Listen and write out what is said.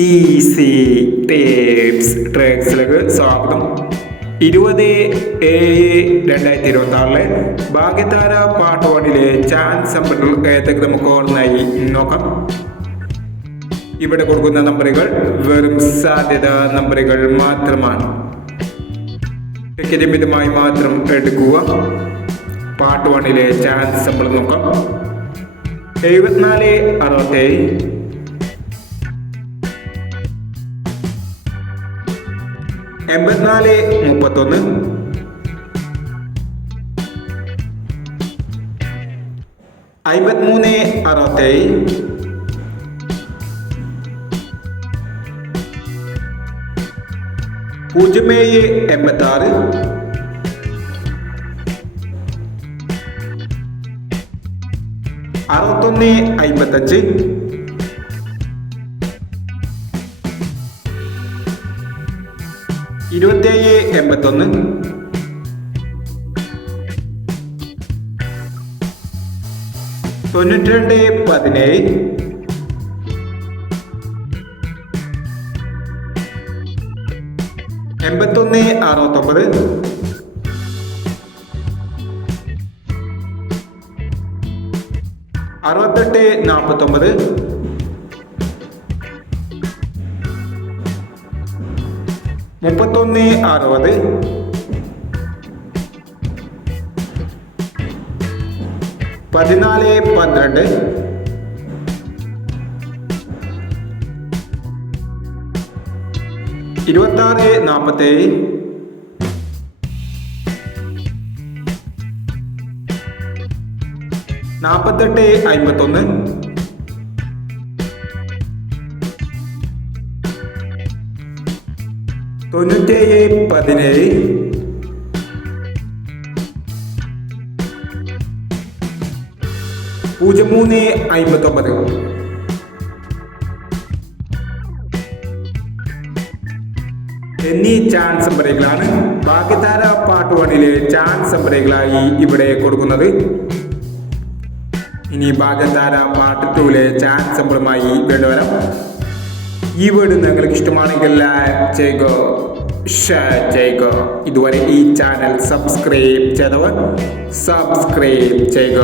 Easy tips ട്രിക്സിലേക്ക് സ്വാഗതം. 20/7/2026 Bhagyathara part 1 chance നമ്പറുകൾ ഏതൊക്കെ നമുക്ക് ഓർമ്മയായി നോക്കാം. ഇവിടെ കൊടുക്കുന്ന നമ്പറുകൾ വെറും സാധ്യത നമ്പറുകൾ മാത്രമാണ്. ടിക്കറ്റ് മിതമായി മാത്രം എടുക്കുക. പാർട്ട് 1 ചാൻസ് നമ്പർ നോക്കാം. 74 67 84 31 53 67 07 86 61 55 27 81 92 17 81 69 68 49 31 60 14 12 26 47 48 51 97 17 03 59 എന്നീ ചാൻസ് നമ്പറുകളാണ് ഭാഗ്യതാര പാർട്ട് 1 ചാൻസ് നമ്പറുകളായി ഇവിടെ കൊടുക്കുന്നത്. ഇനി ഭാഗ്യതാര പാർട്ട് 2 ചാൻസ് നമ്പറുമായി വേണ്ടിവരാം. ഈ വീഡിയോ നിങ്ങൾക്ക് ഇഷ്ടമാണെങ്കിൽ ലൈക്ക് ചെയ്യുക, ഷെയർ ചെയ്യുക. ഇതുവരെ ഈ ചാനൽ സബ്സ്ക്രൈബ് ചെയ്തവർ സബ്സ്ക്രൈബ് ചെയ്യുക.